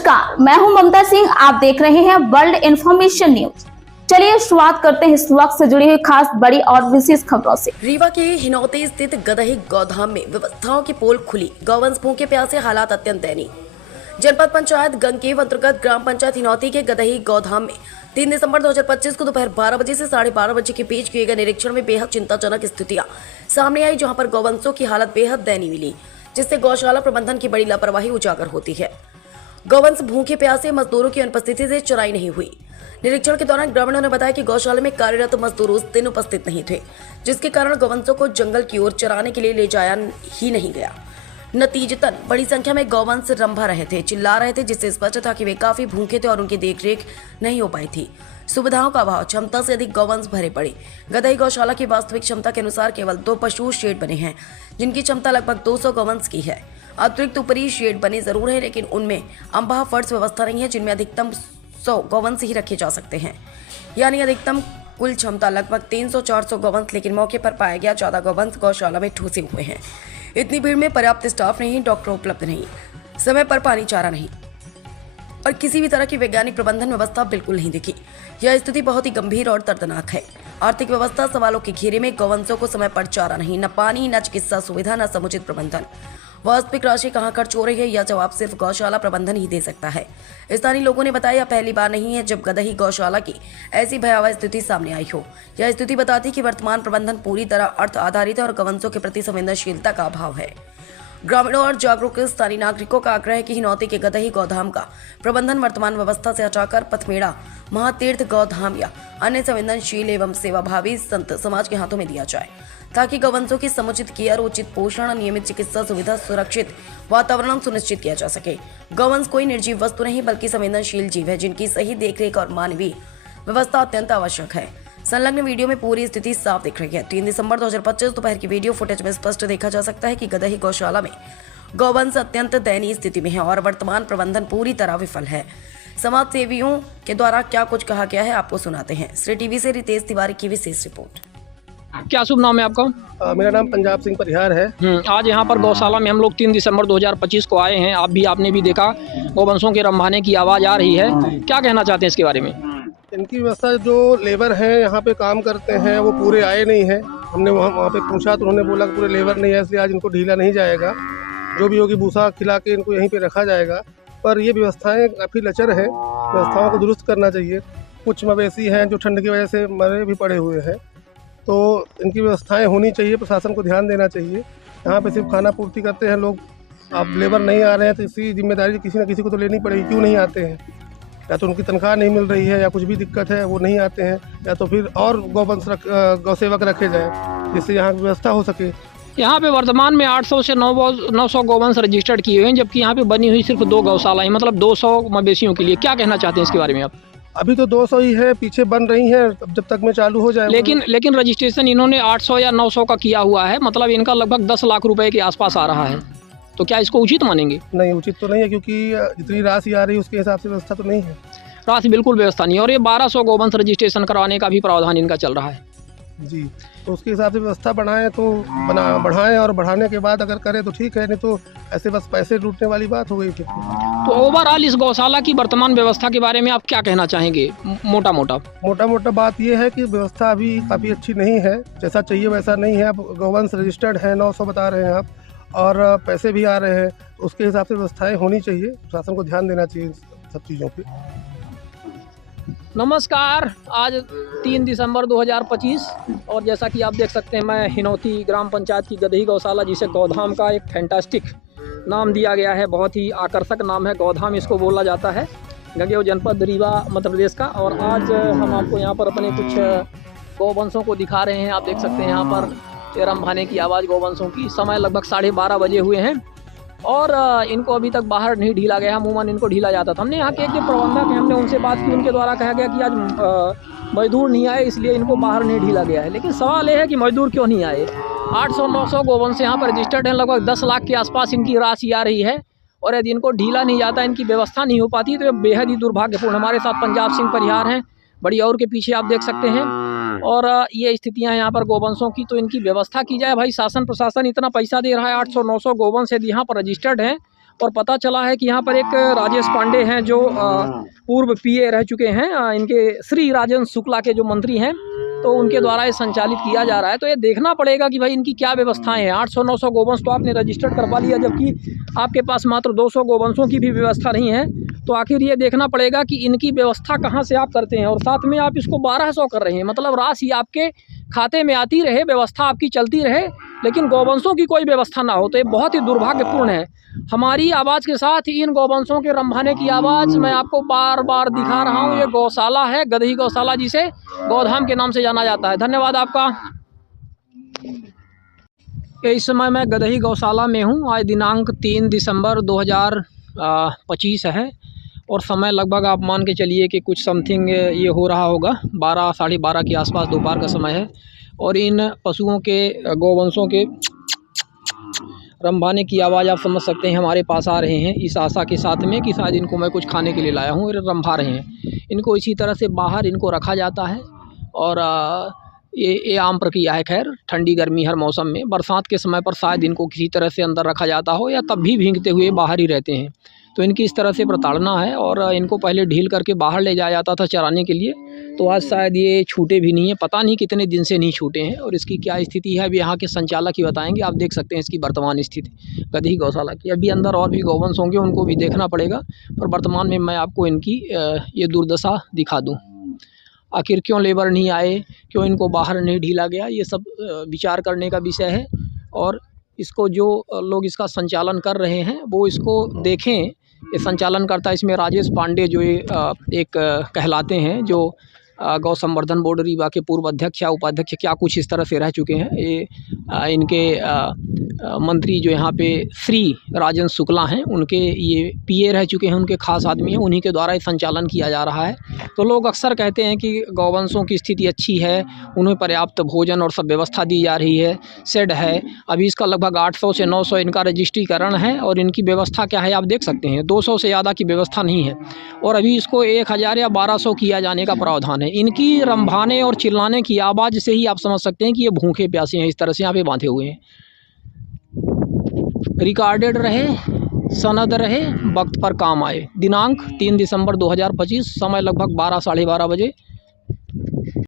नमस्कार, मैं हूं ममता सिंह। आप देख रहे हैं वर्ल्ड इन्फॉर्मेशन न्यूज। चलिए शुरुआत करते हैं इस वक्त से जुड़ी हुई खास बड़ी और विशेष खबरों से। रीवा के हिनौती स्थित गदही गौधाम में व्यवस्थाओं की पोल खुली, गौवंश भूखे प्यासे, हालात अत्यंत दयनीय। जनपद पंचायत गंगकेव अंतर्गत ग्राम पंचायत हिनौती के गदही गौधाम में 3 दिसंबर 2025 को दोपहर 12 बजे से 12:30 बजे के बीच किए गए निरीक्षण में बेहद चिंताजनक स्थितियां सामने आई, जहां पर गौवंशों की हालत बेहद दयनीय मिली, जिससे गौशाला प्रबंधन की बड़ी लापरवाही उजागर होती है। गौवंश भूखे प्यासे, मजदूरों की अनुपस्थिति से चराई नहीं हुई। निरीक्षण के दौरान ग्रामीणों ने बताया कि गौशाला में कार्यरत मजदूर उस दिन उपस्थित नहीं थे, जिसके कारण गौवंशों को जंगल की ओर चराने के लिए ले जाया ही नहीं गया। नतीजतन बड़ी संख्या में गौवंश रंभा रहे थे, चिल्ला रहे थे, जिससे स्पष्ट था कि वे काफी भूखे थे और उनकी देखरेख नहीं हो पाई थी। सुविधाओं का अभाव, क्षमता से अधिक गौवंश भरे पड़े। गदही गौशाला की वास्तविक क्षमता के अनुसार केवल 2 पशु शेड बने हैं, जिनकी क्षमता लगभग 200 गौवंश की है। अतिरिक्त ऊपरी शेड बने जरूर है, लेकिन उनमें अंबाह फर्श व्यवस्था नहीं है, जिनमें अधिकतम 100 गौवंश ही रखे जा सकते हैं। यानी अधिकतम कुल क्षमता लगभग 300-400 गौवंश, लेकिन मौके पर पाया गया ज्यादा गौवंश गौशाला में ठूसे हुए हैं। इतनी भीड़ में पर्याप्त स्टाफ नहीं, डॉक्टर उपलब्ध नहीं, समय पर पानी चारा नहीं और किसी भी तरह की वैज्ञानिक प्रबंधन व्यवस्था बिल्कुल नहीं दिखी। यह स्थिति बहुत ही गंभीर और दर्दनाक है। आर्थिक व्यवस्था सवालों के घेरे में, गौवंशों को समय पर चारा नहीं, न पानी, न चिकित्सा सुविधा, न समुचित प्रबंधन। वास्तविक राशि कहां खर्च हो रही है, यह जवाब सिर्फ गौशाला प्रबंधन ही दे सकता है। स्थानीय लोगों ने बताया, यह पहली बार नहीं है जब गदही गौशाला की ऐसी भयावह स्थिति सामने आई हो। यह स्थिति बताती कि वर्तमान प्रबंधन पूरी तरह अर्थ आधारित है और गौवंशों के प्रति संवेदनशीलता का अभाव है। ग्रामीणों और जागरूक स्थानीय नागरिकों का आग्रह है कि हिनौती के गदही गौधाम का प्रबंधन वर्तमान व्यवस्था से हटाकर पथमेड़ा, महातीर्थ गौधाम या अन्य संवेदनशील एवं सेवाभावी संत समाज के हाथों में दिया जाए, ताकि गौवंशों की समुचित केयर, उचित पोषण, नियमित चिकित्सा सुविधा, सुरक्षित वातावरण सुनिश्चित किया जा सके। गौवंश कोई निर्जीव वस्तु नहीं, बल्कि संवेदनशील जीव है, जिनकी सही देखरेख और मानवीय व्यवस्था अत्यंत आवश्यक है। संलग्न वीडियो में पूरी स्थिति साफ दिख रही है। 3 दिसंबर 2025 दोपहर की वीडियो फुटेज में स्पष्ट देखा जा सकता है कि गदही गौशाला में गौवंश अत्यंत दयनीय स्थिति में है और वर्तमान प्रबंधन पूरी तरह विफल है। समाज सेवियों के द्वारा क्या कुछ कहा गया है, आपको सुनाते हैं। श्री टीवी से रितेश तिवारी की विशेष रिपोर्ट। क्या शुभ नाम है आपका? मेरा नाम पंजाब सिंह परिहार है। आज यहाँ पर गौशाला में हम लोग 3 दिसंबर 2025 को आए हैं। आपने भी देखा, गौवंशों के रंभाने की आवाज़ आ रही है। क्या कहना चाहते हैं इसके बारे में? इनकी व्यवस्था, जो लेबर हैं यहाँ पे काम करते हैं, वो पूरे आए नहीं हैं। हमने वहाँ पे पूछा तो उन्होंने बोला कि पूरे लेबर नहीं है, इसलिए आज इनको ढीला नहीं जाएगा। जो भी होगी भूसा खिला के इनको यहीं पे रखा जाएगा। पर ये व्यवस्थाएं काफ़ी लचर हैं, व्यवस्थाओं को दुरुस्त करना चाहिए। कुछ मवेशी हैं जो ठंड की वजह से मरे भी पड़े हुए हैं, तो इनकी व्यवस्थाएं होनी चाहिए। प्रशासन को ध्यान देना चाहिए। यहाँ पे सिर्फ खाना पूर्ति करते हैं लोग। अब लेबर नहीं आ रहे हैं तो इसकी जिम्मेदारी किसी न किसी को तो लेनी पड़ेगी। क्यों नहीं आते हैं? या तो उनकी तनख्वाह नहीं मिल रही है, या कुछ भी दिक्कत है, वो नहीं आते हैं, या तो फिर और गौसेवक रखे जाएँ, जिससे यहाँ की व्यवस्था हो सके। यहाँ पे वर्तमान में 800 से 900 गौवंश रजिस्टर्ड किए हुए हैं, जबकि यहाँ पे बनी हुई सिर्फ 2 गौशाला है, मतलब 200 मवेशियों के लिए। क्या कहना चाहते हैं इसके बारे में आप? अभी तो 200 ही है, पीछे बन रही है, जब तक में चालू हो जाए। लेकिन रजिस्ट्रेशन इन्होंने 800 या 900 का किया हुआ है, मतलब इनका लगभग 10 लाख रुपए के आसपास आ रहा है। तो क्या इसको उचित मानेंगे? नहीं, उचित तो नहीं है, क्योंकि जितनी राशि आ रही है उसके हिसाब से व्यवस्था तो नहीं है। राशि बिल्कुल व्यवस्था नहीं है। और ये 1200 गौवंश रजिस्ट्रेशन करवाने का भी प्रावधान इनका चल रहा है जी। तो उसके हिसाब से व्यवस्था बढ़ाएं तो बढ़ाएं, और बढ़ाने के बाद अगर करें तो ठीक है, नहीं तो ऐसे बस पैसे लूटने वाली बात हो गई फिर। तो ओवरऑल इस गौशाला की वर्तमान व्यवस्था के बारे में आप क्या कहना चाहेंगे? मोटा मोटा बात ये है कि व्यवस्था अभी काफ़ी अच्छी नहीं है, जैसा चाहिए वैसा नहीं है। अब गौवंश रजिस्टर्ड है, 900 बता रहे हैं आप, और पैसे भी आ रहे हैं, तो उसके हिसाब से व्यवस्थाएं होनी चाहिए। प्रशासन को ध्यान देना चाहिए सब चीज़ों पे। नमस्कार, आज 3 दिसंबर 2025 और जैसा कि आप देख सकते हैं, मैं हिनौती ग्राम पंचायत की गदही गौशाला, जिसे गौधाम का एक फैंटास्टिक नाम दिया गया है, बहुत ही आकर्षक नाम है, गौधाम इसको बोला जाता है, गंगेव जनपद रीवा मध्य प्रदेश का। और आज हम आपको यहाँ पर अपने कुछ गौवंशों को दिखा रहे हैं। आप देख सकते हैं यहाँ पर रंभाने की आवाज़ गौवंशों की। समय लगभग 12:30 बजे हुए हैं और इनको अभी तक बाहर नहीं ढीला गया। अमूमन इनको ढीला जाता था। हमने यहाँ के जो प्रबंधक हैं, हमने उनसे बात की, उनके द्वारा कहा गया कि आज मजदूर नहीं आए, इसलिए इनको बाहर नहीं ढीला गया है। लेकिन सवाल ये है कि मजदूर क्यों नहीं आए? 800-900 गौवंश यहाँ पर रजिस्टर्ड हैं, लगभग 10 लाख के आसपास इनकी राशि आ रही है, और यदि इनको ढीला नहीं जाता, इनकी व्यवस्था नहीं हो पाती, तो ये बेहद ही दुर्भाग्यपूर्ण। हमारे साथ पंजाब सिंह परिहार हैं, बड़ी और के पीछे आप देख सकते हैं। और ये स्थितियां यहाँ पर गौवंशों की, तो इनकी व्यवस्था की जाए। भाई शासन प्रशासन इतना पैसा दे रहा है, 800-900 गौवंश यदि यहाँ पर रजिस्टर्ड हैं, और पता चला है कि यहाँ पर एक राजेश पांडे हैं जो पूर्व पीए रह चुके हैं, इनके श्री राजेंद्र शुक्ला के जो मंत्री हैं, तो उनके द्वारा ये संचालित किया जा रहा है। तो ये देखना पड़ेगा कि भाई इनकी क्या व्यवस्थाएं हैं। 800-900 गोवंश तो आपने रजिस्टर्ड करवा लिया, जबकि आपके पास मात्र 200 गोवंशों की भी व्यवस्था नहीं है। तो आखिर ये देखना पड़ेगा कि इनकी व्यवस्था कहाँ से आप करते हैं। और साथ में आप इसको 1200 कर रहे हैं, मतलब राशि आपके खाते में आती रहे, व्यवस्था आपकी चलती रहे, लेकिन गोवंशों की कोई व्यवस्था ना हो। तो ये बहुत ही दुर्भाग्यपूर्ण है। हमारी आवाज़ के साथ इन गोवंशों के रंभाने की आवाज़ मैं आपको बार बार दिखा रहा हूँ। ये गौशाला है, गदही गौशाला, जिसे गौधाम के नाम से जाना जाता है। धन्यवाद आपका। इस समय मैं गदही गौशाला में हूँ। आज दिनांक 3 दिसंबर 2025 है और समय लगभग आप मान के चलिए कि कुछ समथिंग ये हो रहा होगा 12 साढ़े 12 के आसपास दोपहर का समय है। और इन पशुओं के गोवंशों के रंभाने की आवाज़ आप समझ सकते हैं हमारे पास आ रहे हैं, इस आशा के साथ में कि शायद इनको मैं कुछ खाने के लिए लाया हूँ और रंभा रहे हैं। इनको इसी तरह से बाहर इनको रखा जाता है और ये आम प्रक्रिया है। खैर, ठंडी गर्मी हर मौसम में, बरसात के समय पर शायद इनको किसी तरह से अंदर रखा जाता हो या तब भी भीगते हुए बाहर ही रहते हैं। तो इनकी इस तरह से प्रताड़ना है और इनको पहले ढील करके बाहर ले जाया जाता था चराने के लिए। तो आज शायद ये छूटे भी नहीं है, पता नहीं कितने दिन से नहीं छूटे हैं। और इसकी क्या स्थिति है अभी यहाँ के संचालक ही बताएंगे। आप देख सकते हैं इसकी वर्तमान स्थिति गदही गौशाला की। अभी अंदर और भी गौवंश होंगे, उनको भी देखना पड़ेगा, पर वर्तमान में मैं आपको इनकी ये दुर्दशा दिखा दूँ। आखिर क्यों लेबर नहीं आए, क्यों इनको बाहर नहीं ढीला गया, ये सब विचार करने का विषय है। और इसको जो लोग इसका संचालन कर रहे हैं वो इसको देखें। ये संचालनकर्ता इसमें राजेश पांडे जो एक कहलाते हैं, जो गौ संवर्धन बोर्ड रीवा के पूर्व अध्यक्ष या उपाध्यक्ष क्या कुछ इस तरह से रह चुके हैं। ये इनके मंत्री जो यहाँ पे श्री राजेंद्र शुक्ला हैं, उनके ये पीए रह चुके हैं, उनके खास आदमी हैं, उन्हीं के द्वारा ये संचालन किया जा रहा है। तो लोग अक्सर कहते हैं कि गौवंशों की स्थिति अच्छी है, उन्हें पर्याप्त भोजन और सब व्यवस्था दी जा रही है, शेड है। अभी इसका लगभग 800 से 900 इनका रजिस्ट्रीकरण है और इनकी व्यवस्था क्या है आप देख सकते हैं, 200 से ज़्यादा की व्यवस्था नहीं है। और अभी इसको 1000 या 1200 किया जाने का प्रावधान है। इनकी रंभाने और चिल्लाने की आवाज़ से ही आप समझ सकते हैं कि ये भूखे प्यासे हैं, इस तरह से यहाँ पे बांधे हुए हैं। रिकॉर्डेड रहे, सनद रहे, वक्त पर काम आए। दिनांक 3 दिसंबर 2025, समय लगभग 12 साढ़े 12 बजे।